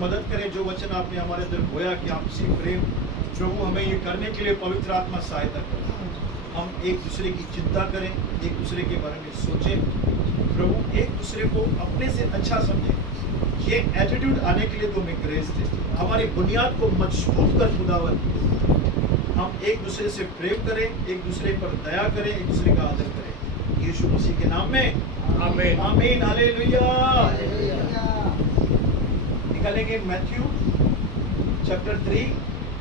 मदद करें, जो वचन आपने हमारे अंदर बोया कि आपसी प्रेम प्रभु हमें ये करने के लिए पवित्र आत्मा सहायता करें। हम एक दूसरे की चिंता करें, एक दूसरे के बारे में सोचें, प्रभु एक दूसरे को अपने से अच्छा समझें। ये एटीट्यूड आने के लिए तो हमें ग्रेस दे, हमारी बुनियाद को मजबूत कर खुदावन। हम एक दूसरे से प्रेम करें, एक दूसरे पर दया करें, एक दूसरे का आदर करें, यीशु मसीह के नाम में आमीन आमीन हालेलुया। निकालेंगे मैथ्यू चैप्टर 3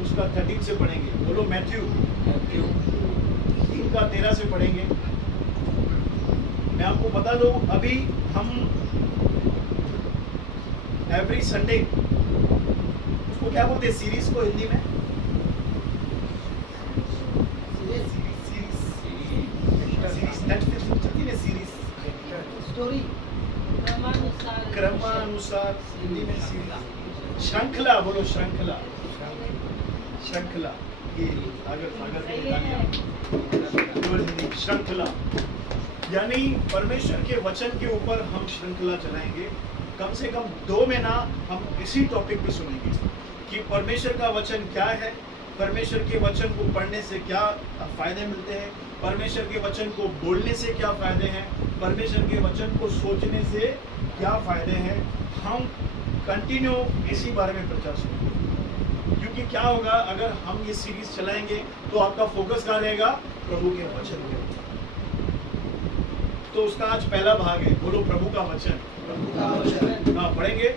उसका 13 से पढ़ेंगे। बोलो मैथ्यू 3 का 13 से पढ़ेंगे। मैं आपको बता दूं, अभी हम एवरी संडे, उसको क्या बोलते हैं सीरीज को हिंदी में? क्रमानुसार हिंदी में सीरीज, श्रृंखला, बोलो श्रृंखला, श्रृंखला, ये श्रृंखला यानी परमेश्वर के वचन के ऊपर हम श्रृंखला चलाएंगे। कम से कम 2 महीना हम इसी टॉपिक पे सुनेंगे कि परमेश्वर का वचन क्या है, परमेश्वर के वचन को पढ़ने से क्या फायदे मिलते हैं, परमेश्वर के वचन को बोलने से क्या फायदे हैं, परमेश्वर के वचन को सोचने से क्या फायदे हैं। हम कंटिन्यू इसी बारे में प्रचार सुनेंगे, क्योंकि क्या होगा अगर हम ये सीरीज चलाएंगे तो आपका फोकस कहाँ रहेगा? प्रभु के वचन पे। तो उसका आज पहला भाग है, बोलो प्रभु का वचन। हाँ पढ़ेंगे।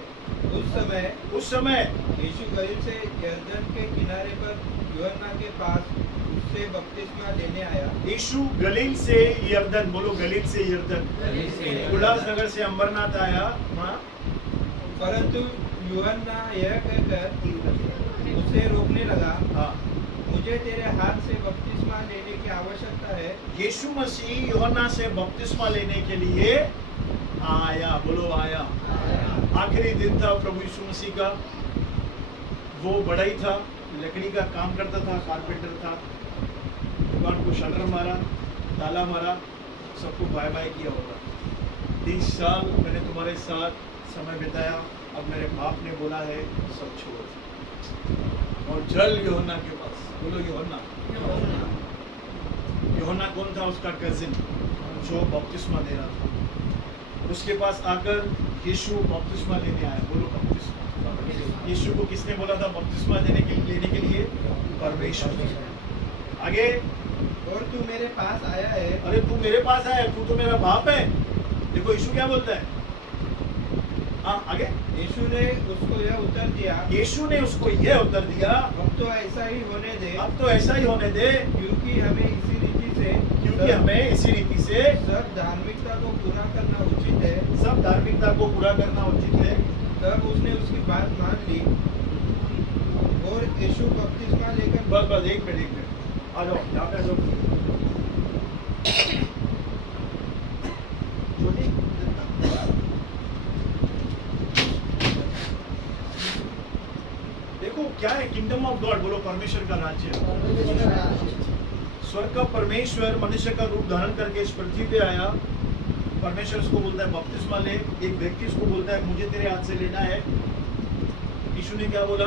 उस समय यीशु गलील से यरदन के किनारे पर यूहन्ना के पास उससे बपतिस्मा लेने आया। यीशु गलील से यरदन, बोलो गलील से यरदन, उल्लासनगर से अंबरनाथ आया। परंतु यूहन्ना यह कहकर उसे रोकने लगा, हाँ, मुझे तेरे हाथ से बपतिस्मा लेने की आवश्यकता है। यीशु मसीह यूहन्ना से बपतिस्मा लेने के लिए आया, बोलो आया। आखिरी दिन था प्रभु यीशु मसीह का, वो बड़ा ही था, लकड़ी का काम करता था, कारपेंटर था, दुकान को शटर मारा, ताला मारा, सबको बाय बाय किया होगा। 30 साल मैंने तुम्हारे साथ समय बिताया, अब मेरे बाप ने बोला है सब छोड़, और चल यूहन्ना के पास। बोलो यूहन्ना। यूहन्ना कौन था? उसका कजिन जो बपतिस्मा दे रहा था। उसके पास आकर यीशु बपतिस्मा लेने आया। बोलो बपतिस्मा। यीशु को किसने बोला था बपतिस्मा लेने के लिए? परमेश्वर ने। आगे, और तू मेरे पास आया है। अरे तू मेरे पास आया, तू तो मेरा बाप है। देखो यीशु क्या बोलता है। हाँ आगे, यीशु ने उसको यह उत्तर दिया, यीशु ने उसको यह उत्तर दिया, अब तो ऐसा ही होने दे, अब तो ऐसा ही होने दे, क्योंकि हमें इसी रीति से सब धार्मिकता को पूरा करना उचित है। सब धार्मिकता को पूरा करना उचित है। तब उसने उसकी बात मान ली और यीशु बपतिस्मा लेकर बस एक मिनट आ जाओ, यहाँ पे आ जाओ। देखो क्या है किंगडम ऑफ गॉड, बोलो परमेश्वर का राज्य। स्वर्ग का परमेश्वर मनुष्य का रूप धारण करके इस पृथ्वी पे आया। परमेश्वर उसको बोलता है बपतिस्मा ले। एक व्यक्ति उसको बोलता है मुझे तेरे हाथ से लेना है। यीशु ने क्या बोला?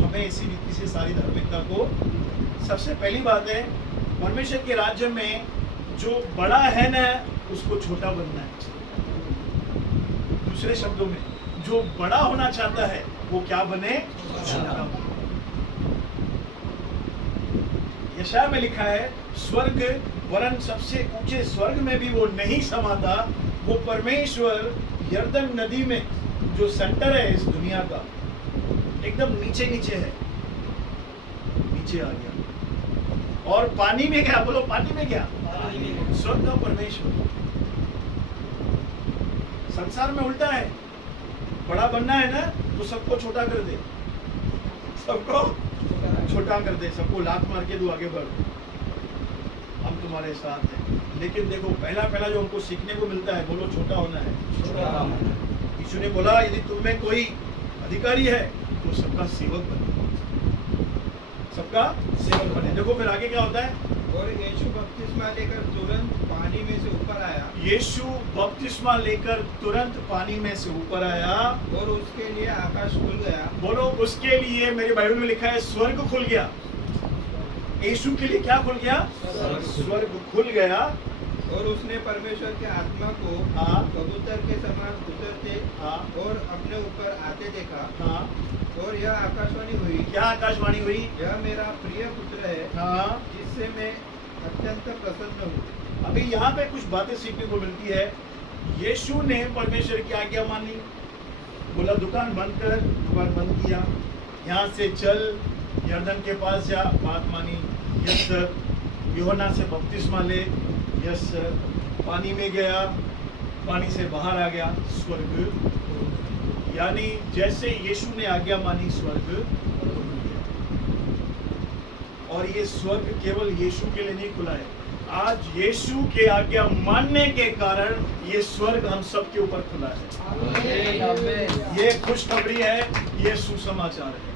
हमें इसी रीति से सारी धार्मिकता को, सबसे पहली बात है परमेश्वर के राज्य में जो बड़ा है ना उसको छोटा बनना है। दूसरे शब्दों में जो बड़ा होना चाहता है वो क्या बने? छोटा बने। यशाया में लिखा है स्वर्ग वरन सबसे ऊंचे स्वर्ग में भी वो नहीं समाता। वो परमेश्वर यरदन नदी में जो सेंटर है इस दुनिया का, एकदम नीचे नीचे है, नीचे आ गया। और पानी में क्या? बोलो पानी में क्या? स्वर्ग का परमेश्वर। संसार में उल्टा है, बड़ा बनना है ना तो सबको छोटा कर दे, सबको छोटा कर दे, सबको लात मार के दो आगे बढ़, हम तुम्हारे साथ हैं। लेकिन देखो पहला जो हमको सीखने को मिलता है, बोलो छोटा होना है। यीशु ने बोला यदि तुम में कोई अधिकारी है तो सबका सेवक बने, सबका सेवक बने। देखो फिर आगे क्या होता है? और यीशु बपतिस्मा लेकर तुरंत पानी में से ऊपर आया। यीशु बपतिस्मा लेकर तुरंत पानी में से ऊपर आया और उसके लिए आकाश खुल गया। उसके लिए मेरे बाइबल में लिखा है स्वर्ग खुल गया। यीशु के लिए क्या खुल गया? स्वर्ग खुल गया। और उसने परमेश्वर के आत्मा को हाँ। कबूतर के समान उतरते हाँ। और अपने ऊपर आते देखा। हाँ। और यह आकाशवाणी हुई, क्या आकाशवाणी हुई? यह मेरा प्रिय पुत्र है, हाँ। जिससे मैं अत्यंत प्रसन्न हूँ। अभी यहाँ पे कुछ बातें सीखने को मिलती है। यीशु ने परमेश्वर की आज्ञा मानी, बोला दुकान बंद कर, दुकान बंद किया, यहाँ से चल, यरदन के पास जा, बात मानी, यस सर। यूहन्ना से बपतिस्मा ले, यस सर। पानी में गया, पानी से बाहर आ गया, स्वर्ग। यानी जैसे यीशु ने आज्ञा मानी, स्वर्ग। और ये स्वर्ग केवल यीशु के लिए नहीं खुला है, आज यीशु के आज्ञा मानने के कारण ये स्वर्ग हम सब के ऊपर खुला है। ये खुशखबरी है, ये सुसमाचार है।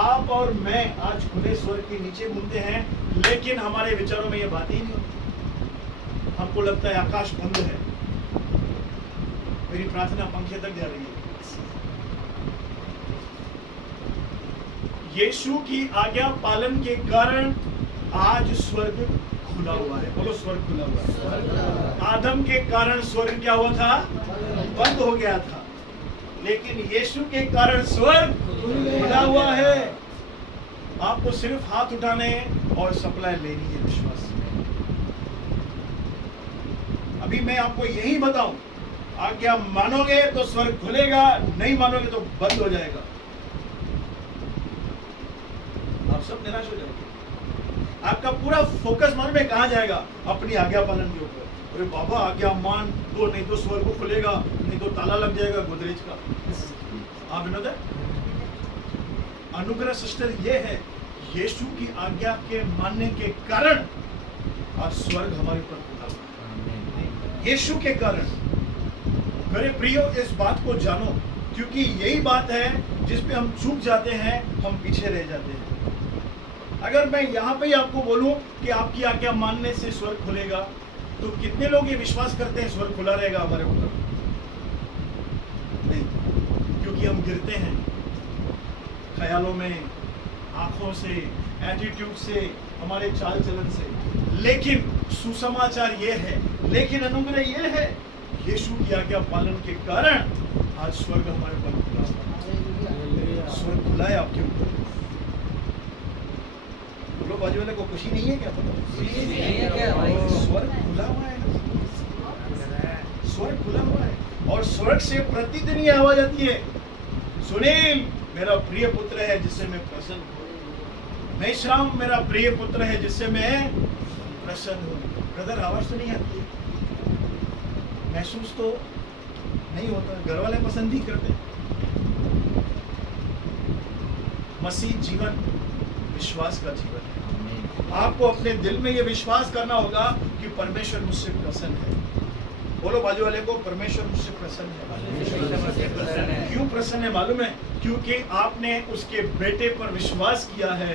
आप और मैं आज खुले स्वर्ग के नीचे घूमते हैं, लेकिन हमारे विचारों में ये बात ही नहीं होती। हमको लगता है आकाश बंद है, मेरी प्रार्थना पंखे तक जा रही है। यीशु की आज्ञा पालन के कारण आज स्वर्ग खुला हुआ है। बोलो स्वर्ग खुला हुआ है। आदम के कारण स्वर्ग क्या हुआ था? बंद हो गया था, लेकिन यीशु के कारण स्वर्ग खुला हुआ है। आपको सिर्फ हाथ उठाने और सप्लाई लेनी है विश्वास में। अभी मैं आपको यही बताऊं, आज्ञा मानोगे तो स्वर्ग खुलेगा, नहीं मानोगे तो बंद हो जाएगा। आप सब निराश हो जाएंगे। आपका पूरा फोकस मन में कहां जाएगा? अपनी आज्ञा पालन के ऊपर। अरे बाबा आज्ञा मान दो, नहीं तो स्वर्ग खुलेगा, नहीं तो ताला लग जाएगा गोदरेज का। आप विनोद है? अनुग्रह सिस्टर ये है, यीशु की आज्ञा के मानने के कारण आज स्वर्ग हमारे ऊपर खुला हुआ है। यीशु के कारण। मेरे प्रियो, इस बात को जानो, क्योंकि यही बात है जिस पे हम चूक जाते हैं, हम पीछे रह जाते हैं। अगर मैं यहाँ पे ही आपको बोलूं कि आपकी आज्ञा मानने से स्वर्ग खुलेगा, तो कितने लोग ये विश्वास करते हैं स्वर्ग खुला रहेगा हमारे ऊपर? नहीं, क्योंकि हम गिरते हैं ख्यालों में, आंखों से, एटीट्यूड से, हमारे चाल चलन से। लेकिन सुसमाचार ये है, लेकिन अनुग्रह ये है, यीशु की आज्ञा पालन के कारण आज स्वर्ग हमारे ऊपर खुला है। स्वर्ग खुला है आपके ऊपर। बोलो बाजू वाले को खुशी नहीं है क्या? स्वर्ग खुला हुआ है, स्वर्ग खुला हुआ है। और स्वर्ग से प्रतिदिन ये आवाज आती है, सुनील मेरा प्रिय पुत्र है जिससे मैं प्रसन्न हूँ। मेश्राम मेरा प्रिय पुत्र है जिससे मैं प्रसन्न हूँ। ब्रदर आवाज तो नहीं आती है, महसूस तो नहीं होता। घर वाले पसंद ही करते। मसीह जीवन विश्वास का जीवन है। आपको अपने दिल में यह विश्वास करना होगा कि परमेश्वर मुझसे प्रसन्न है। बोलो बाजू वाले को, परमेश्वर मुझसे प्रसन्न है। क्यों प्रसन्न है मालूम है? क्योंकि आपने उसके बेटे पर विश्वास किया है।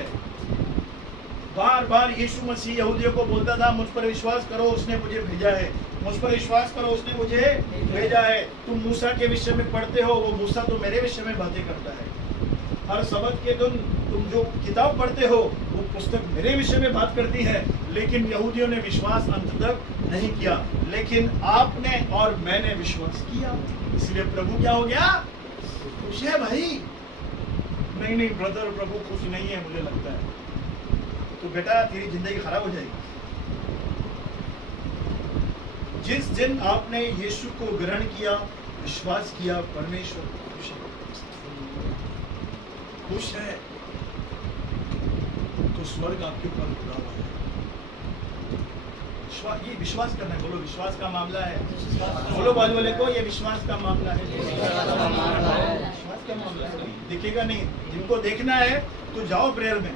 बार बार यीशु मसीह यहूदियों को बोलता था, मुझ पर विश्वास करो, उसने मुझे भेजा है। मुझ पर विश्वास करो, उसने मुझे भेजा है। तुम मूसा के विषय में पढ़ते हो, वो मूसा तो मेरे विषय में बातें करता है। हर सबत के दिन तुम जो किताब पढ़ते हो, वो पुस्तक मेरे विषय में बात करती है। लेकिन यहूदियों ने विश्वास अंत तक नहीं किया, लेकिन आपने और मैंने विश्वास किया, इसलिए प्रभु क्या हो गया? खुश है भाई। नहीं नहीं ब्रदर, प्रभु खुश नहीं है मुझे लगता है, तो बेटा तेरी जिंदगी खराब हो जाएगी। जिस दिन आपने यीशु को ग्रहण किया, विश्वास किया, परमेश्वर खुश है। खुश है तो स्वर्ग आपके ऊपर खुला हुआ है। ये विश्वास करना है। बोलो विश्वास का मामला है। बोलो बाजू वाले को, ये विश्वास का मामला है। विश्वास का मामला है, दिखेगा नहीं। जिनको देखना है तो जाओ प्रेयर में,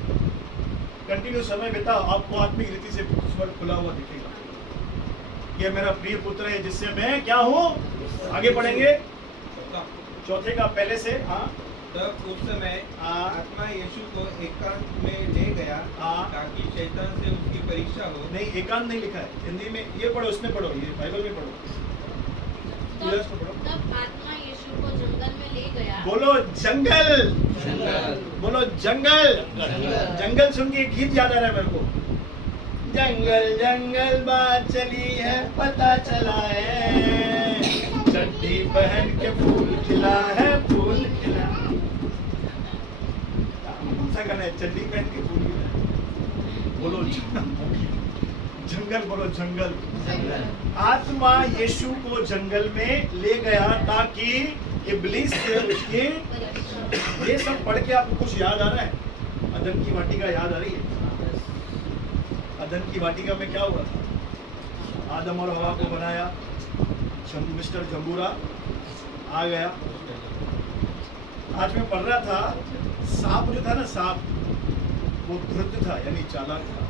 कंटिन्यू समय बिताओ, आपको आत्मिक रीति से स्वर्ग खुला हुआ दिखेगा। ये मेरा प्रिय पुत्र है जिससे मैं क्या हूँ? आगे बढ़ेंगे चौथे का पहले से। हाँ, तब उस समय आत्मा यीशु को एकांत में ले गया, ताकि शैतान से उसकी परीक्षा हो। नहीं, एकांत नहीं लिखा है हिंदी में, ये पढ़ो, उसमें पढ़ो, ये बाइबल में पढ़ो। तब आत्मा यीशु को जंगल में ले गया, बोलो जंगल, बोलो जंगल। जंगल सुन के एक गीत याद आ रहा है मेरे को। जंगल जंगल बात चली है, पता चला है, चड्डी पहन के फूल खिला है, फूल खिला। कौन सा गाना है? चड्डी पहन के फूल खिला। बोलो जंगल, बोलो जंगल। आत्मा यीशु को जंगल में ले गया ताकि इब्लीस से उसके, ये सब पढ़ के आपको कुछ याद आ रहा है? अदन की वाटिका याद आ रही है? अदन की वाटिका में क्या हुआ था? आदम और हवा को बनाया, मिस्टर जंबूरा आ गया। आज मैं पढ़ रहा था, सांप जो था ना, सांप वो धृत था, यानी चालाक था।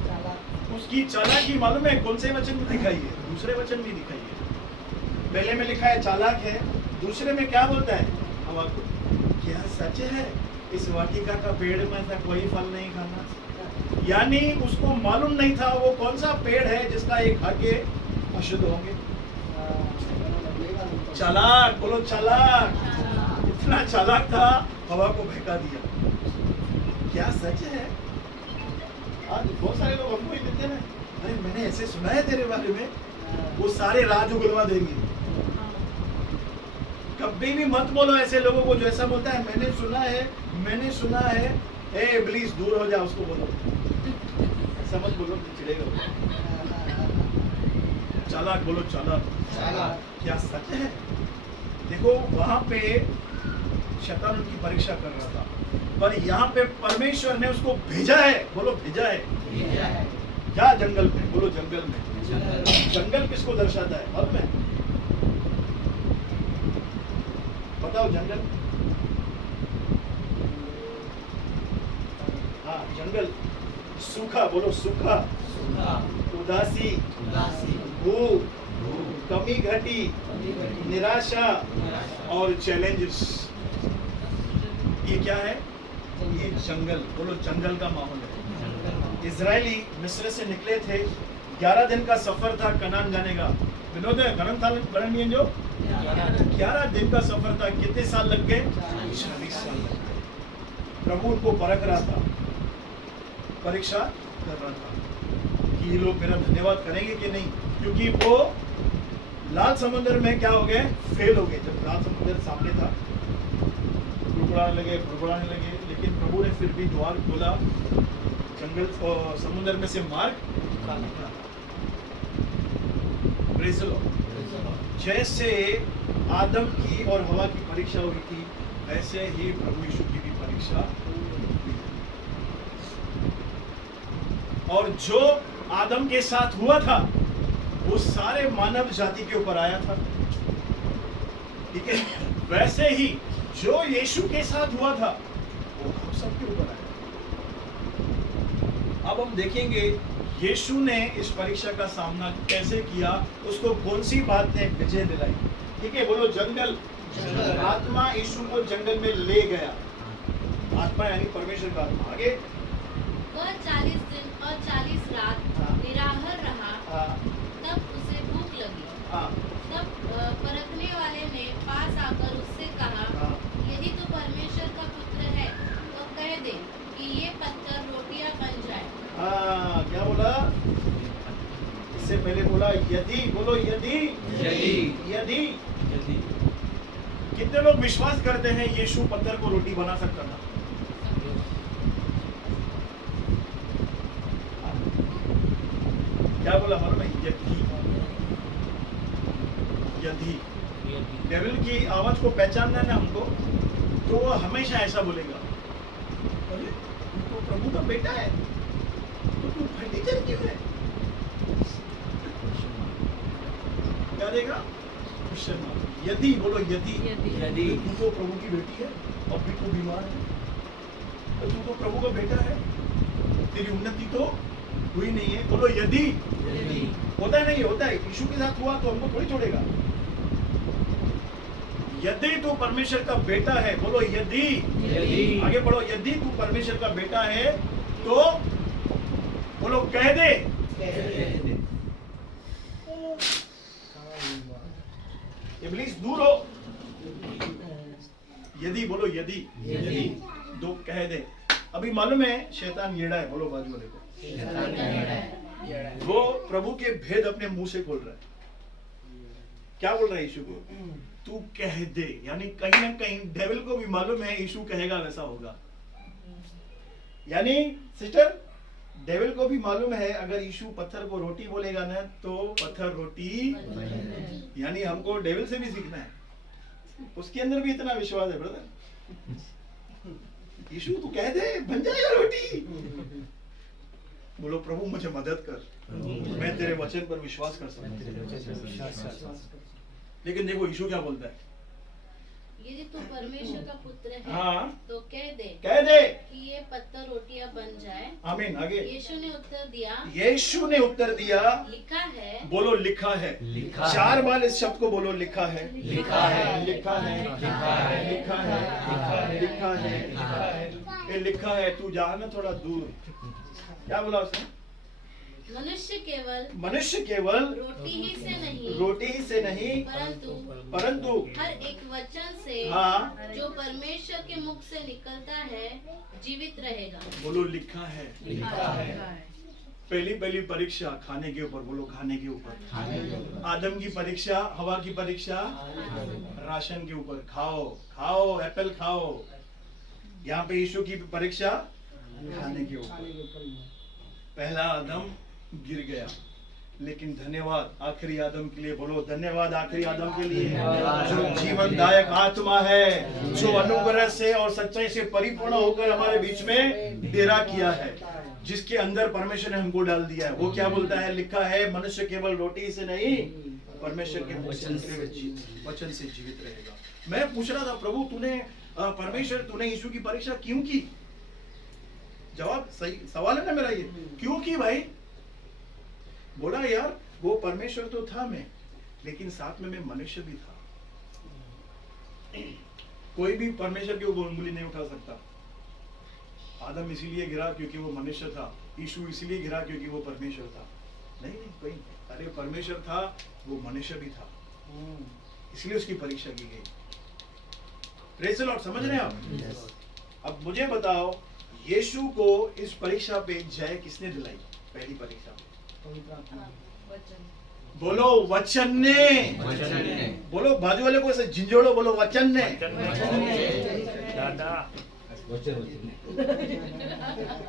उसकी चालाकी मालूम है कौन से वचन में दिखाई है? दूसरे वचन में दिखाई है। पहले में लिखा है चालाक है, दूसरे में क्या बोलता है? हवा को, क्या सच है इस वाटिका का पेड़ में था कोई फल नहीं खाना? यानी उसको मालूम नहीं था वो कौन सा पेड़ है जिसका एक खा के अशुद्ध होंगे। चालाक, बोलो चालाक। इतना चालाक था, हवा को बहका दिया। क्या सच है? आज बहुत सारे लोग हमको ही देते हैं, अरे मैंने ऐसे सुना है तेरे बारे में, वो सारे राज उगलवा देंगे। कभी भी मत बोलो ऐसे लोगों को जो ऐसा बोलता है मैंने सुना है, मैंने सुना है। ए इब्लीस दूर हो जा, उसको बोलो ऐसा मत बोलो, चिढ़ेगा। चालाक, बोलो चालाक। क्या सच है? देखो वहां पे शैतान उनकी परीक्षा कर रहा था, पर यहाँ पे परमेश्वर ने उसको भेजा है। बोलो भेजा है। क्या जंगल में? बोलो जंगल में। जंगल किसको दर्शाता है? अब मैं बताओ जंगल। हाँ जंगल सूखा, बोलो सूखा। उदासी, भूख, कमी घटी, निराशा और चैलेंजेस, ये क्या है? ये जंगल, बोलो जंगल का माहौल है। इजरायली मिस्र से निकले थे, 11 दिन का सफर था कनान जाने का। विनोद गरम था बरन जो 11 दिन का सफर था। कितने साल लग गए? 40 साल लग गए। प्रभु उनको परख रहा था, परीक्षा कर रहा था कि ये लोग मेरा धन्यवाद करेंगे कि नहीं, क्योंकि वो लाल समुद्र में क्या हो गए? फेल हो गए। जब लाल समुद्र सामने था, बुड़बुड़ाने लगे, लेकिन प्रभु ने फिर भी द्वार खोला, जंगल समुद्र में से मार्ग निकाला। Praise the Lord. जैसे आदम की और हवा की परीक्षा हुई थी, वैसे ही प्रभु यीशु की भी परीक्षा हुई। और जो आदम के साथ हुआ था वो सारे मानव जाति के ऊपर आया था, ठीक है? वैसे ही जो यीशु के साथ हुआ था वो हम सबके ऊपर आया। अब हम देखेंगे यीशु ने इस परीक्षा का सामना कैसे किया, उसको कौन सी बात ने विजय दिलाई। ठीक है, बोलो जंगल। आत्मा यीशु को जंगल में ले गया। आत्मा यानी परमेश्वर का आत्मा। आगे वह 40 दिन और 40 रात निराहार रहा। तब उसे भूख लगी। तब परखने वाले ने पास आकर उससे कहा, यदि तू परमेश्वर का पुत्र है तो कह दे कि ये पत्थर रोटियां बन जाए। क्या बोला? इससे पहले बोला यदि। बोलो यदि। यदि। कितने लोग विश्वास करते हैं यीशु पत्थर को रोटी बना सकता था? क्या बोला मालूम है? यदि डेविल की आवाज को पहचानना है ना हमको, तो वो हमेशा ऐसा बोलेगा, अरे तो प्रभु का बेटा है तो तू फर्नीचर क्यों है? क्या देगा? Question mark. यदि। बोलो यदि। तू तो प्रभु की बेटी है और भी तू बीमार है, तो तू तो प्रभु का बेटा है, तेरी उन्नति तो हुई नहीं है। बोलो यदि। होता है नहीं होता है? यीशु के साथ हुआ तो हमको थोड़ी छोड़ेगा। यदि तू परमेश्वर का बेटा है, बोलो यदि। आगे पढ़ो, यदि तू परमेश्वर का बेटा है तो बोलो कह दे। इब्लीस दूर हो। यदि बोलो यदि दो कह दे। अभी मालूम है शैतान येड़ा है, बोलो बाजू वाले को, वो प्रभु के भेद अपने मुंह से खोल रहा है। क्या बोल रहा है यीशु को? तू कह दे, यानी कहीं ना कहीं डेविल को भी मालूम है यीशु कहेगा वैसा होगा। यानी सिस्टर, डेविल को भी मालूम है अगर यीशु पत्थर को रोटी बोलेगा ना तो पत्थर रोटी, यानी हमको डेविल से भी सीखना है। उसके अंदर भी इतना विश्वास है ब्रदर। यीशु तू कह दे बन जाएगा रोटी। बोलो प्रभु मुझे मदद कर, मैं तेरे वचन पर विश्वास कर सकता। लेकिन देखो यीशु क्या बोलता है, यदि तू परमेश्वर का पुत्र है हाँ, तो कह दे कि ये पत्थर रोटियां बन जाए। आमीन। आगे यीशु ने उत्तर दिया, लिखा है। बोलो लिखा है। 4 बार इस शब्द को बोलो, लिखा है, लिखा है, लिखा है, लिखा है, लिखा है, लिखा है, ये लिखा है। तू जा ना थोड़ा दूर। क्या बोला उसने? मनुष्य केवल रोटी ही से नहीं परंतु हर एक वचन से हाँ, जो परमेश्वर के मुख से निकलता है जीवित रहेगा। बोलो लिखा है। पहली परीक्षा खाने के ऊपर, बोलो खाने के ऊपर। आदम की परीक्षा, हवा की परीक्षा राशन के ऊपर, खाओ एप्पल खाओ। यहाँ पे यीशु की परीक्षा खाने के ऊपर। पहला आदम गिर गया, लेकिन धन्यवाद आखिरी आदम के लिए। बोलो धन्यवाद आखिरी आदम के लिए, जो जीवनदायक आत्मा है, जो अनुग्रह से और सच्चाई से परिपूर्ण होकर हमारे बीच में डेरा किया है, जिसके अंदर परमेश्वर ने हमको डाल दिया है। वो क्या बोलता है? लिखा है मनुष्य केवल रोटी से नहीं परमेश्वर के वचन से जीवित रहेगा। मैं पूछ रहा था प्रभु तूने यीशु की परीक्षा क्यों की? जवाब सही सवाल है ना मेरा, ये क्यों की भाई? बोला यार वो परमेश्वर तो था मैं, लेकिन साथ में मैं मनुष्य भी था। कोई भी परमेश्वर के ऊपर उंगली नहीं उठा सकता। आदम इसीलिए गिरा क्योंकि वो मनुष्य था, यीशु इसीलिए गिरा क्योंकि वो परमेश्वर था। नहीं कोई, अरे परमेश्वर था, वो मनुष्य भी था, इसलिए उसकी परीक्षा की गई। प्रेज़ द लॉर्ड, समझ रहे हैं आप? अब मुझे बताओ यीशु को इस परीक्षा पे जय किसने दिलाई? पहली परीक्षा बोलो वचन ने। बोलो बाजू वाले को ऐसे झिंझोड़ो, बोलो वचन ने। दादा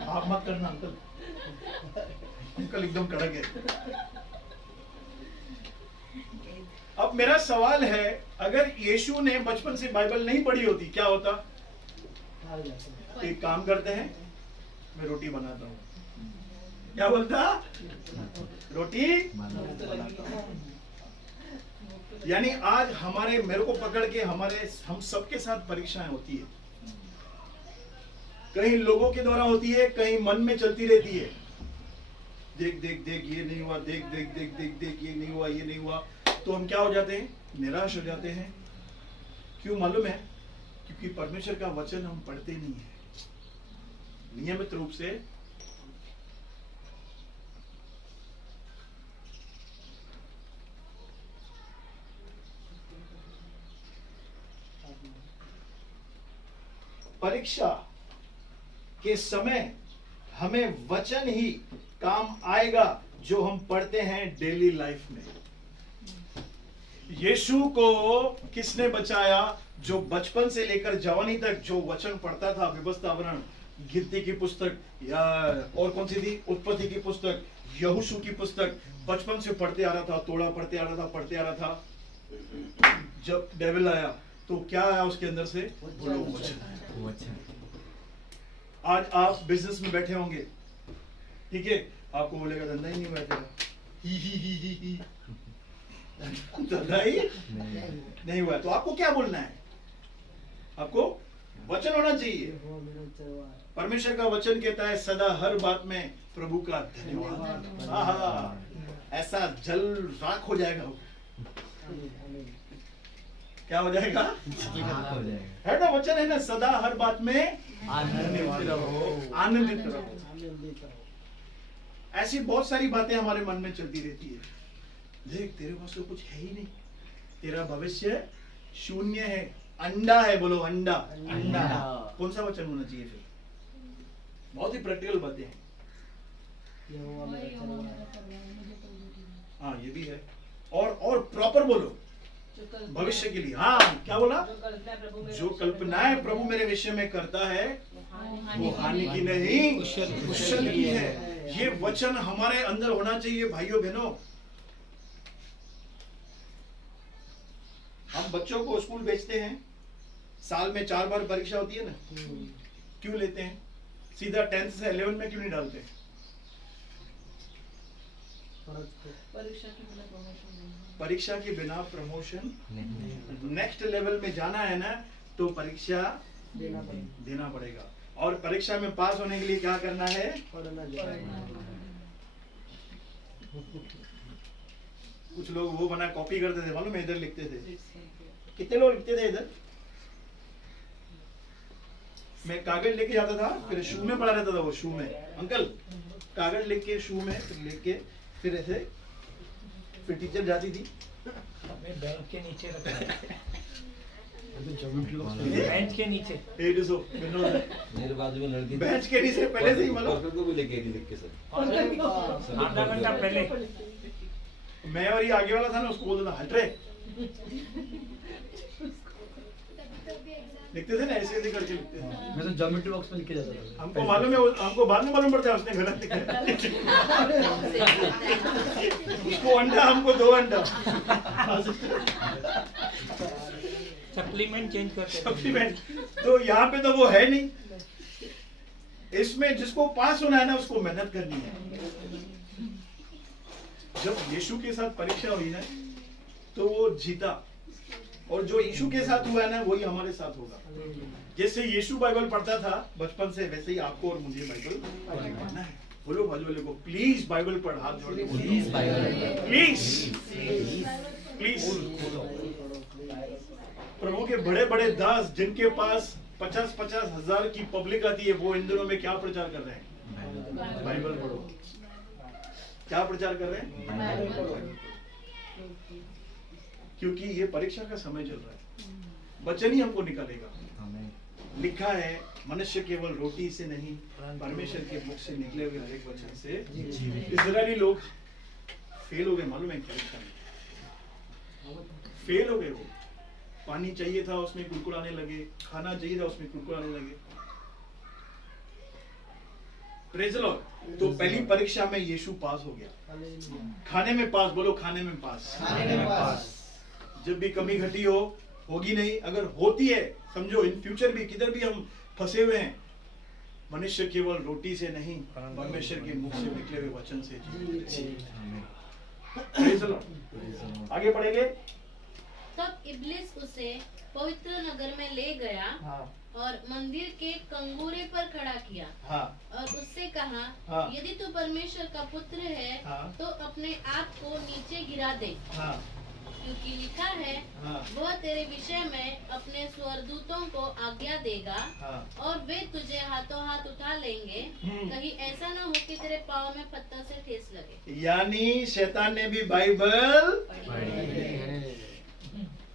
आप मत करना अंकल, अंकल एकदम कड़क है। अब मेरा सवाल है, अगर यीशु ने बचपन से बाइबल नहीं पढ़ी होती क्या होता? एक काम करते हैं, मैं रोटी बनाता हूँ। क्या बोलता? रोटी बनाता हूँ। यानी आज मेरे को पकड़ के हम सबके साथ परीक्षाएं होती है। कहीं लोगों के द्वारा होती है, कहीं मन में चलती रहती है। देख ये नहीं हुआ, देख ये नहीं हुआ, ये नहीं हुआ, तो हम क्या हो जाते हैं? निराश हो जाते हैं। क्यों मालूम है? क्योंकि परमेश्वर का वचन हम पढ़ते नहीं है नियमित रूप से। परीक्षा के समय हमें वचन ही काम आएगा जो हम पढ़ते हैं डेली लाइफ में। यीशु को किसने बचाया? जो बचपन से लेकर जवानी तक जो वचन पढ़ता था, व्यवस्थावरण, गिनती की पुस्तक, या और कौन सी थी, उत्पत्ति की पुस्तक, यहोशू की पुस्तक, बचपन से पढ़ते आ रहा था, तोड़ा पढ़ते आ रहा था। जब डेविल आया तो क्या आया उसके अंदर से? बोलो वचन। आज आप बिजनेस में बैठे होंगे, ठीक है, आपको बोलेगा धंधा ही नहीं हुआ तेरा, ही धंधा ही नहीं हुआ, तो आपको क्या बोलना है? आपको वचन होना चाहिए। परमेश्वर का वचन कहता है सदा हर बात में प्रभु का धन्यवाद। ऐसा जल राख हो जाएगा। क्या हो जाएगा? है ना, वचन है ना, सदा हर बात में आनंदित रहो। ऐसी बहुत सारी बातें हमारे मन में चलती रहती है। देख तेरे पास तो कुछ है ही नहीं, तेरा भविष्य शून्य है, अंडा है, बोलो अंडा। अंडा। कौन सा वचन होना चाहिए फिर? बहुत ही प्रैक्टिकल बातें हैं। हाँ, ये भी है। और प्रॉपर बोलो भविष्य के लिए। हाँ, क्या बोला? जो कल्पनाएं प्रभु मेरे विषय में करता है वो हानि की नहीं, कुशल की है। ये वचन हमारे अंदर होना चाहिए भाइयों बहनों। हम बच्चों को स्कूल भेजते हैं, साल में 4 बार परीक्षा होती है ना, क्यों लेते हैं? सीधा 10th से 11 में क्यों नहीं डालते? परीक्षा के बिना प्रमोशन, नेक्स्ट लेवल में जाना है ना, तो परीक्षा देना पड़ेगा। और परीक्षा में पास होने के लिए क्या करना है? कुछ लोग वो बना कॉपी करते थे, मालूम है? इधर लिखते थे। कितने लोग लिखते थे इधर? मैं कागज लेके जाता था, फिर शू में पड़ा रहता था, वो शू में अंकल कागज लेके के शू में फिर लेके फिर ऐसे, फिर टीचर जाती थी, बैंक के नीचे रखा है। बेंच के नीचे। मेरे बाजू में लड़की बेंच के नीचे पहले से ही मालूम। को भी लेके आई थी लिख के सर। आधा घंटा पहले। मैं और ये आगे वाला था ना, उसको बोलता था हट रे। लिखते थे ना, ऐसे ऐसे करके लिखते थे। मैं तो ज्योमेट्री बॉक्स में लिख के जाता था। हमको मालूम है, हमको बाद में मालूम पड़ता है उसने गलत लिखा है। उसको अंडा, हमको 2 अंडा। सप्लीमेंट चेंज करते हैं। सप्लीमेंट तो यहाँ पे तो वो है नहीं। इसमें जिसको पास होना है ना, उसको मेहनत करनी है। जब यीशु के साथ परीक्षा हुई ना, तो वो जीता, और जो यीशु के साथ हुआ है ना, वही हमारे साथ होगा। जैसे यीशु बाइबल पढ़ता था बचपन से, वैसे ही आपको और मुझे बाइबल पढ़ना है। बोलो बाजू वाले को, प्लीज बाइबल पढ़। हाथ जोड़ के प्लीज बाइबल, प्लीज प्लीज। प्रभु के बड़े बड़े दास जिनके पास 50-50 हजार की पब्लिक आती है, वो इन दिनों में क्या प्रचार कर रहे हैं? बाइबल पढ़ो। क्या प्रचार कर रहे हैं? क्योंकि ये परीक्षा का समय चल रहा है। वचन ही हमको निकालेगा। लिखा है, मनुष्य केवल रोटी से नहीं, परमेश्वर के मुख से निकले हुए हर एक वचन से। इस्राएली लोग फेल हो गए, मालूम है? परीक्षा में फेल हो गए। वो पानी चाहिए था, उसमें कुड़कुड़ाने लगे। खाना चाहिए था, उसमें कुड़कुड़ाने लगे। Praise the Lord. तो पहली परीक्षा में यीशु पास हो गया। खाने में पास, बोलो खाने में पास। खाने में पास। जब भी कमी घटी होगी नहीं, अगर होती है, समझो इन फ्यूचर भी किधर भी हम फंसे हुए हैं, मनुष्य केवल रोटी से नहीं, परमेश्वर के मुख से निकले हुए वचन से जीवित। आगे पढ़ेंगे। तब इब्लिस उसे पवित्र नगर में ले गया और मंदिर के कंगूरे पर खड़ा किया और उससे कहा, यदि तू परमेश्वर का पुत्र है तो अपने आप को नीचे गिरा दे, क्योंकि लिखा है, वह तेरे विषय में अपने स्वर्गदूतों को आज्ञा देगा और वे तुझे हाथों हाथ उठा लेंगे, कहीं ऐसा ना हो कि तेरे पाँव में पत्थर से ठेस लगे। यानी शैतान ने भी बाइबल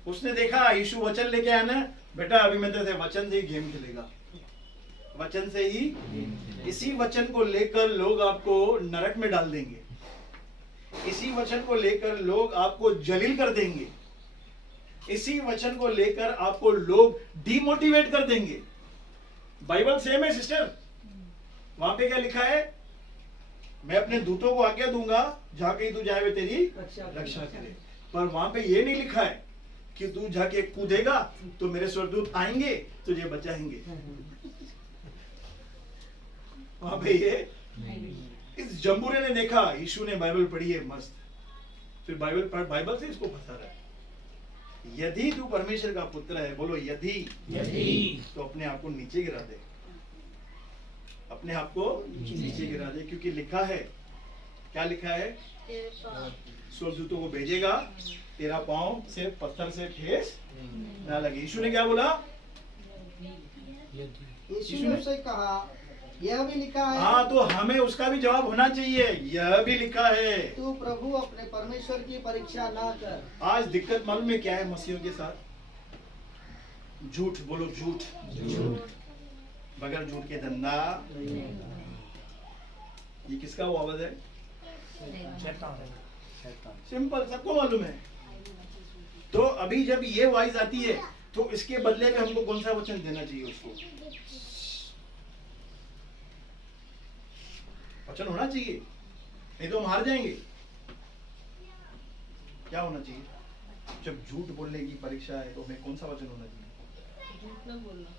उसने देखा यीशु वचन लेके आया ना, बेटा अभी मैं तेरे वचन से ही गेम खेलेगा, वचन से ही। इसी वचन को लेकर लोग आपको नरक में डाल देंगे, इसी वचन को लेकर लोग आपको जलील कर देंगे, इसी वचन को लेकर आपको लोग डिमोटिवेट कर देंगे। बाइबल सेम है सिस्टर, वहां पे क्या लिखा है? मैं अपने दूतों को आज्ञा दूंगा, जहां कहीं तू जाए वे तेरी रक्षा करे। पर वहां पे ये नहीं लिखा है कि तू जाके कूदेगा तो मेरे स्वर्गदूत आएंगे तुझे बचाएंगे। वहां पे ये इस जम्बूरे ने देखा, यीशु ने बाइबल पढ़ी है मस्त, फिर बाइबल से इसको फंसा रहा है। यदि तू परमेश्वर का पुत्र है, बोलो यदि, तो अपने आप को नीचे गिरा दे, अपने आप को नीचे गिरा दे, क्योंकि लिखा है, क्या लिखा है? स्वर्गदूतों को भेजेगा, तेरा पांव से पत्थर से ठेस ना लगे। यीशु ने क्या बोला? यीशु ने उससे कहा, यह भी लिखा है। हाँ, तो हमें उसका भी जवाब होना चाहिए, यह भी लिखा है। तू प्रभु अपने परमेश्वर की परीक्षा ना कर। आज दिक्कत मालूम है क्या है मसीहियों के साथ? झूठ बोलो, झूठ। बगैर झूठ के धंधा। ये किसका वो आवाज है? सिंपल, सबको मालूम है। तो अभी जब ये वॉइस आती है तो इसके बदले में हमको कौन सा वचन देना चाहिए? उसको वचन होना चाहिए, नहीं तो हम हार जाएंगे। क्या होना चाहिए? जब झूठ बोलने की परीक्षा है तो हमें कौन सा वचन होना चाहिए? झूठ न बोलना।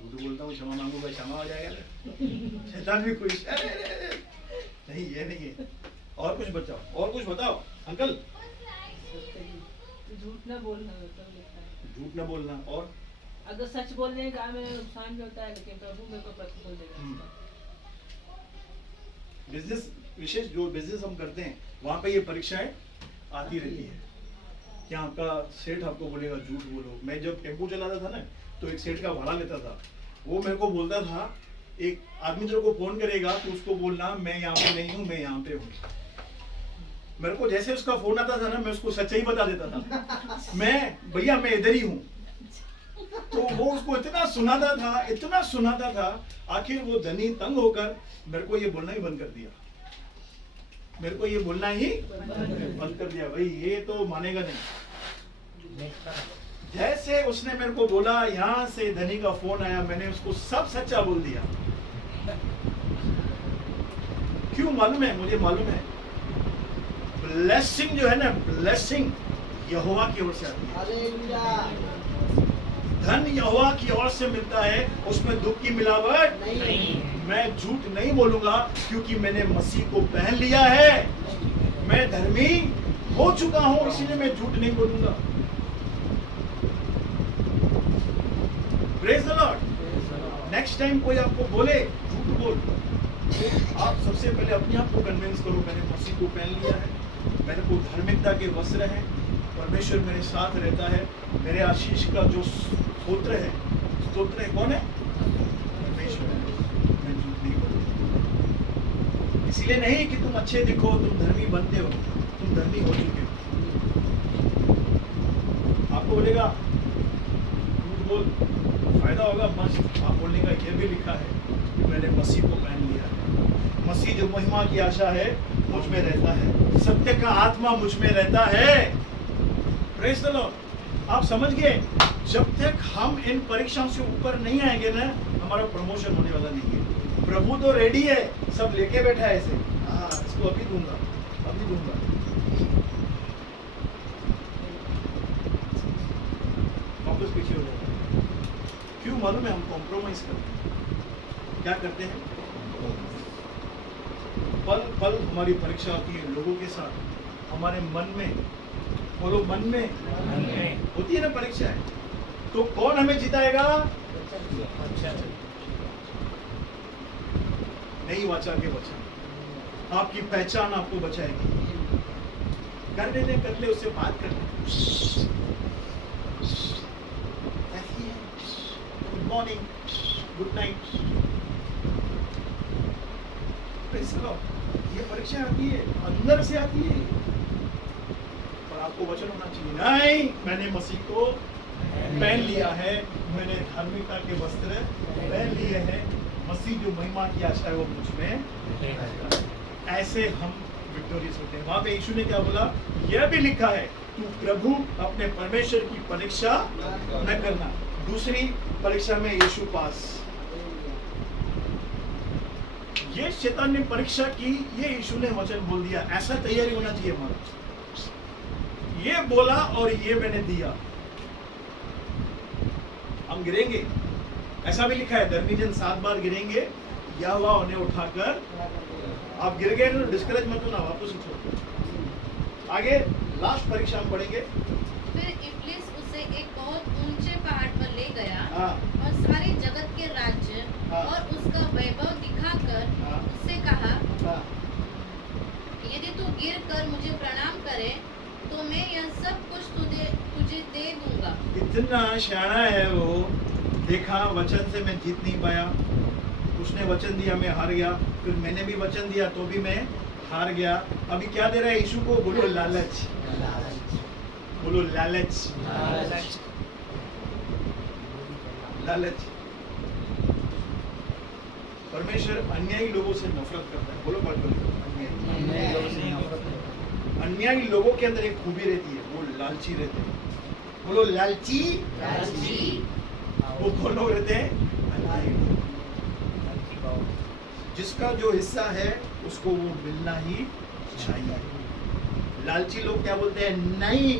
झूठ बोलता हूँ, क्षमा मांगूंगा, क्षमा हो जाएगा। शैतान भी खुश। नहीं, ये नहीं है। और कुछ बताओ, और कुछ बताओ अंकल। झूठ न बोलना मतलब लिखा है। झूठ न बोलना। और अगर सच बोलने का में नुकसान भी होता है, लेकिन प्रभु मेरे को प्रतिफल देगा। बिजनेस, विशेष जो बिजनेस हम करते हैं वहां पे ये परीक्षाएं आती रहती है कि आपका सेठ आपको बोलेगा झूठ बोलो। मैं जब टेम्पो चलाता था ना तो एक सेठ का भाड़ा लेता था, वो मेरे को बोलता था एक आदमी तेरे को फोन करेगा तो उसको बोलना मैं यहाँ पे नहीं हूँ, मैं यहाँ पे हूँ। मेरे को जैसे उसका फोन आता था ना मैं उसको सच्चाई बता देता था, मैं भैया मैं इधर ही हूँ। तो वो उसको इतना सुनाता था, इतना सुनाता था, आखिर वो धनी तंग होकर मेरे को ये बोलना ही बंद कर दिया। मेरे को ये बोलना ही बंद कर दिया। भाई ये तो मानेगा नहीं। जैसे उसने मेरे को बोला यहाँ से धनी का फोन आया, मैंने उसको सब सच्चा बोल दिया। क्यों मालूम है? मुझे मालूम है ब्लेसिंग जो है ना, ब्लेसिंग यहोवा की ओर से आती है। धन यहोवा की ओर से मिलता है, उसमें दुख की मिलावट नहीं। मैं झूठ नहीं बोलूंगा क्योंकि मैंने मसीह को पहन लिया है। मैं धर्मी हो चुका हूं, इसीलिए मैं झूठ नहीं बोलूंगा। Praise the Lord. Next time कोई आपको बोले झूठ बोल, आप सबसे पहले अपने आप को कन्विंस करो मैंने मसीह को पहन लिया है, मेरे को धार्मिकता के वस्त्र हैं, परमेश्वर मेरे साथ रहता है। मेरे आशीष का जो स्तोत्र है कौन है? परमेश्वर है। मैं झूठ नहीं बोलूंगा। इसलिए नहीं कि तुम अच्छे दिखो, तुम धर्मी बनते हो, तुम धर्मी हो चुके हो। आपको बोलेगा झूठ बोल, फायदा होगा मस्त। आप बोलने का ये भी लिखा है कि मैंने मसीह को पहन लिया है। मसीह जो महिमा की आशा है मुझ में रहता है, सत्य का आत्मा मुझ में रहता है। Praise the Lord. आप समझ गए? जब तक हम इन परीक्षाओं से ऊपर नहीं आएंगे ना, हमारा प्रमोशन होने वाला नहीं है। प्रभु तो रेडी है, सब लेके बैठा है ऐसे। हाँ, इसको अभी दूंगा, अभी दूंगा। वापस पीछे हो जाएगा। क्यों मालूम है? हम कॉम्प्रोमाइज करते हैं। क्या करते हैं? पल पल हमारी परीक्षा होती है लोगों के साथ, हमारे मन में, बोलो मन में होती है ना परीक्षा है। तो कौन हमें जिताएगा? नहीं वाचा के वचन, आपकी पहचान आपको बचाएगी। कर ले उससे बात कर ले। Good morning, good night. ये परीक्षा आती है, अंदर से आती है, और आपको वचन होना चाहिए नहीं मैंने मसीह को पहन लिया है, मैंने धार्मिकता के वस्त्र पहन लिए हैं, मसीह जो महिमा की आशा है वो मुझ में। ऐसे हम विक्टोरियस होते हैं। वहां पे यीशु ने क्या बोला? यह भी लिखा है तू प्रभु अपने परमेश्वर की परीक्षा न करना। दूसरी परीक्षा में यीशु पास। ये शैतान ने परीक्षा की, ये यीशु ने वचन बोल दिया। ऐसा तैयारी होना चाहिए हमारा। ये बोला और ये मैंने दिया, हम गिरेंगे। ऐसा भी लिखा है धर्मी जन 7 बार गिरेंगे, यहोवा उन्हें उठाकर। आप गिर गए तो डिस्करेज मत होना, वापस उठो। आगे लास्ट परीक्षा हम पढ़ेंगे। फिर इब्लिस उसे एक बहुत ऊंचे पहाड़ पर ले गया हाँ। और सारे जगत के राज्य हाँ। और उसका वैभव दिखाकर हाँ। उससे कहा, हाँ। यदि तू गिर कर मुझे प्रणाम करे तो मैं यह सब कुछ तुझे दे दूंगा। इतना शाना है वो। देखा वचन से मैं जीत नहीं पाया, उसने वचन दिया मैं हार गया, फिर मैंने भी वचन दिया तो भी मैं हार गया। अभी क्या दे रहा है यीशु को? बोलो लालच। बोलो लालच। लालच। परमेश्वर अन्यायी लोगों से नफरत करता है। बोलो अन्यायी लोगों के अंदर एक खूबी रहती है, वो लालची रहते हैं। बोलो लालची। वो कौन लोग रहते हैं? अन्यायी। जिसका जो हिस्सा है उसको वो मिलना ही चाहिए। लालची लोग क्या बोलते हैं? नहीं,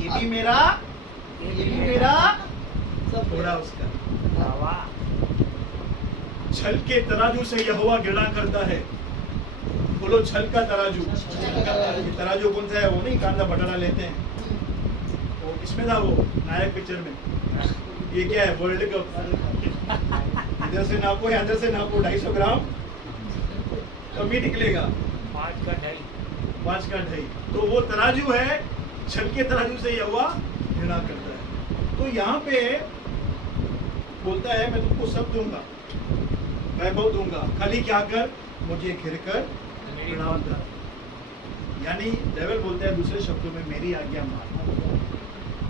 ये भी मेरा, सब थोड़ा उसका। छल के तराजू से यहोवा घृणा करता है। बोलो छल का तराजू। ये तराजू कौन सा है? वो नहीं कांदा बटाटा लेते हैं, वो किसमें था? वो नायक पिक्चर में। ये क्या है? World cup. इधर से नापो, इधर से नापो, 250 ग्राम कमी निकलेगा। 5 का 2.5। तो वो तराजू है, छल के तराजू से यहोवा घृणा करता है। तो यहाँ पे बोलता है मैं तुमको सब दूंगा, वैभव दूंगा, खाली क्या कर? मुझे घिरकर प्रणाम कर। यानी डेविल बोलता है दूसरे शब्दों में, मेरी आज्ञा मान,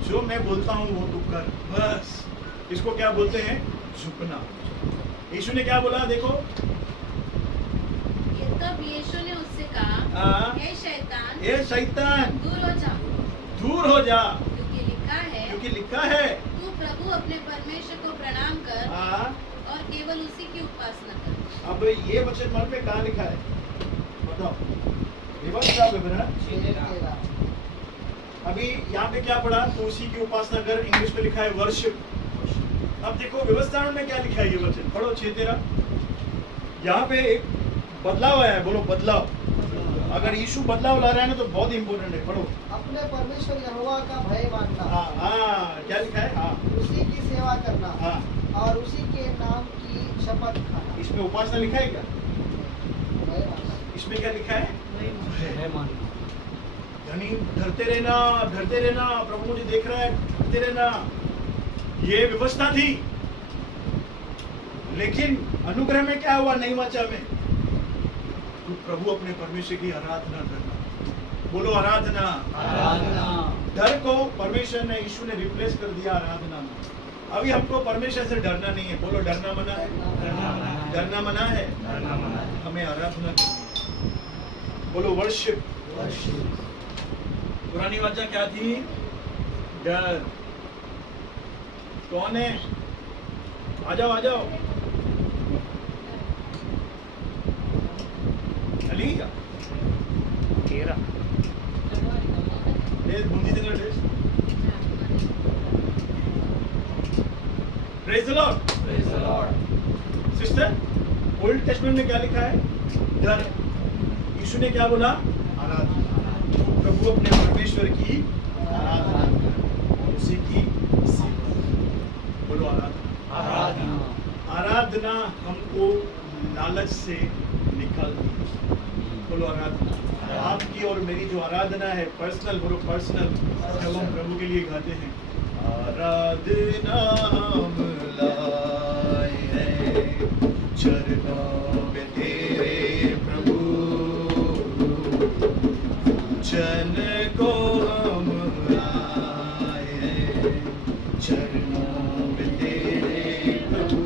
जो मैं बोलता हूँ वो तू कर, बस। इसको क्या बोलते हैं? झुकना। यीशु ने क्या बोला? देखो, तब यीशु ने उससे कहा, हे शैतान, दूर हो जा, क्योंकि लिखा है तू प्रभु अपने परमेश्वर को प्रणाम कर और केवल उसी की उपासना कर। अब ये वचन मन में कहाँ लिखा है? बताओ। विवरण विवरण अभी यहाँ पे क्या पढ़ा? तो उसी की उपासना कर। इंग्लिश में लिखा है वर्शिप। अब देखो व्यवस्था में क्या लिखा है? ये वचन पढ़ो 6:13। यहाँ पे एक बदलाव आया है। बोलो बदलाव। अगर यीशु बदलाव ला रहा है ना तो बहुत इंपॉर्टेंट है। पढ़ो। अपने परमेश्वर यहोवा का भय मानना। हाँ, क्या लिखा है? हाँ, उसी की सेवा करना। हाँ, और उसी के नाम की शपथ खाना। इसमें उपासना लिखा है क्या? भय मानना। इसमें क्या लिखा है? है मानना। यानी डरते रहना, प्रभु मुझे देख रहा है, डरते रहना। ये व्यवस्था थी, लेकिन अनुग्रह में क्या हुआ? नई वाचा में तो प्रभु अपने परमेश्वर की आराधना करना। बोलो आराधना। डर को परमेश्वर ने, यीशु ने रिप्लेस कर दिया आराधना में। अभी हमको परमेश्वर से डरना नहीं है। बोलो डरना मना है। डरना मना है। हमें आराधना करनी है। बोलो वर्शिप। पुरानी वाचा क्या थी? डर। कौन है? आ जाओ। अली क्या? 13 बूंदी देंगे dress. Praise the Lord. Sister, old testament में क्या लिखा है? डर। यीशु ने क्या बोला? आराधना। प्रभु अपने परमेश्वर की आराधना कर, उसी की सेवा। बोलो आराधना। आराधना हमको लालच से निकालती है। बोलो आराधना। आपकी और मेरी जो आराधना है पर्सनल, बोलो पर्सनल, जब हम प्रभु के लिए गाते हैं आराधना हम लाए हैं चरणों में तेरे प्रभु, जन को हम लाए हैं चरणों में तेरे प्रभु।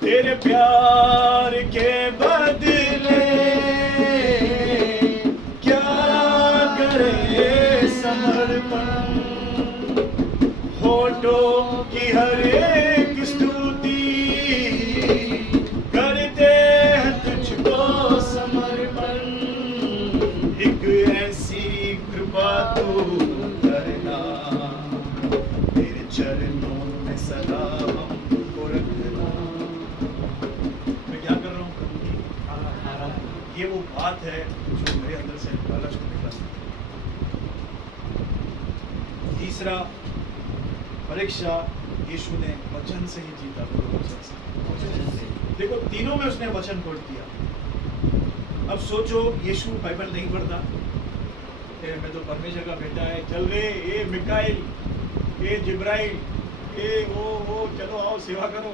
तेरे प्यार के बदले क्या करे समर्पण, होठों की हर एक स्तुति करते हैं तुझको समर्पण। एक ऐसी कृपा तू करना, तेरे चरणों में सदा हमको रखना। मैं क्या कर रहा हूँ प्रभु की? ये वो बात है जो मेरे अंदर से लालच को निकालती है। तीसरा परीक्षा यीशु ने वचन से ही जीता। वचन से। देखो तीनों में उसने वचन पढ़ दिया। अब सोचो यीशु बाइबल नहीं पढ़ता, मैं तो परमेश्वर का बेटा है, चल रे ये मिकाइल, ये जिब्राइल, ये वो चलो आओ सेवा करो।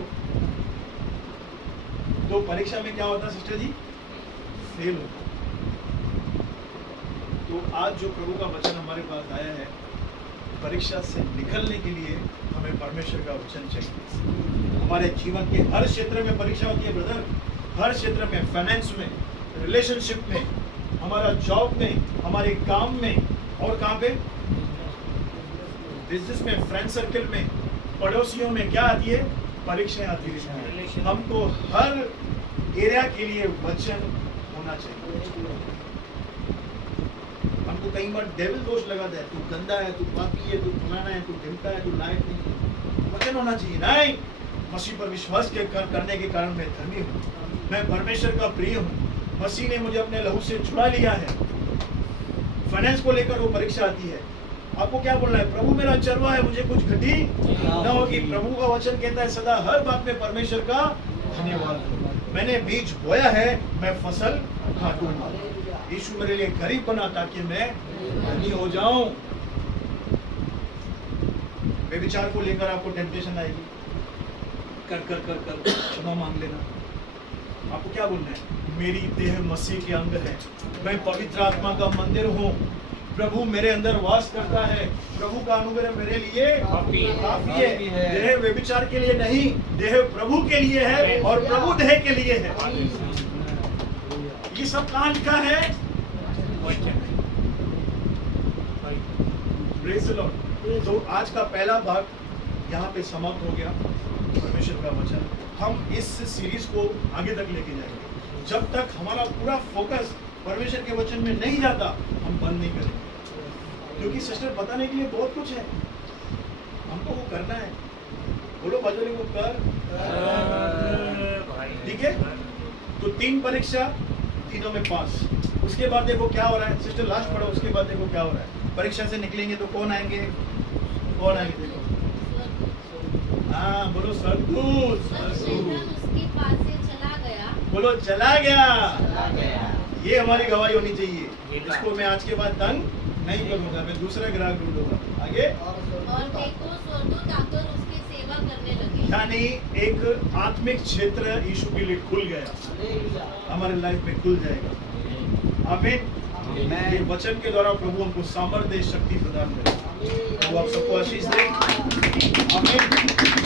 तो परीक्षा में क्या होता सिस्टर जी? फेल होता। तो आज जो प्रभु का वचन हमारे पास आया है, परीक्षा से निकलने के लिए हमें परमेश्वर का वचन चाहिए। हमारे जीवन के हर क्षेत्र में परीक्षा होती है ब्रदर, हर क्षेत्र में, फाइनेंस में, रिलेशनशिप में, हमारा जॉब में, हमारे काम में, और कहाँ पे, बिजनेस में, फ्रेंड सर्कल में, पड़ोसियों में क्या आती है, परीक्षाएं आती है। हमको हर एरिया के लिए वचन होना चाहिए। हमको कई बार डेविल दोष लगाता है, तू गंदा है, तू पापी है, तू फलाना है, तू ढिमका है, तू लायक नहीं है। वचन होना चाहिए, नहीं, मसीह पर विश्वास करने के कारण मैं धर्मी हूँ, मैं परमेश्वर का प्रिय हूँ, मसीह ने मुझे अपने लहू से छुड़ा लिया है। फाइनेंस को लेकर वो परीक्षा आती है, आपको क्या बोलना है, प्रभु मेरा चरवा है, मुझे कुछ घटी न होगी। प्रभु का वचन कहता है सदा हर बात में परमेश्वर का धन्यवाद। मैंने बीज बोया है, मैं फसल काटूंगा। यीशु मेरे लिए गरीब बना ताकि मैं धनी हो जाऊं। व्यभिचार को लेकर आपको टेम्पटेशन आएगी, कर कर कर कर क्षमा मांग लेना। आपको क्या बोलना है, मेरी देह मसीह के अंग है, मैं पवित्र आत्मा का मंदिर हूँ, प्रभु मेरे अंदर वास करता है, प्रभु का अनुग्रह मेरे लिए काफी है। देह व्यभिचार के लिए नहीं, देह प्रभु के लिए है और प्रभु देह के लिए है। ये सब कहाँ लिखा है, Praise the Lord। तो आज का पहला भाग यहाँ पे समाप्त हो गया, परमेश्वर का वचन। हम इस सीरीज को आगे तक लेके जाएंगे, जब तक हमारा पूरा फोकस परमेश्वर के वचन में नहीं जाता हम बंद नहीं करेंगे, क्योंकि सिस्टर बताने के लिए बहुत कुछ है, हमको वो करना है। बोलो बाजू को कर, ठीक है। तो 3 परीक्षा, तीनों में पास। उसके बाद देखो क्या हो रहा है, सिस्टर लास्ट पढ़ो, उसके बाद देखो क्या हो रहा है। परीक्षा से निकलेंगे तो कौन आएंगे, कौन आएंगे देखो, हाँ बोलो स्वर्गदूत। जब शैतान उसके पास से चला गया, बोलो चला गया। ये हमारी गवाही होनी चाहिए, इसको मैं आज के बाद तंग नहीं करूंगा, मैं दूसरा ग्राहक ढूंढूंगा। आगे, और देखो स्वर्गदूत आकर उसकी सेवा करने लगे। यानी एक आत्मिक क्षेत्र यीशु के लिए खुल गया, हमारे लाइफ में खुल जाएगा। आमीन। ये वचन के द्वारा प्रभु हमको सामर्थ्य, शक्ति प्रदान करे। वो आप सबको आशीष दे। आमीन।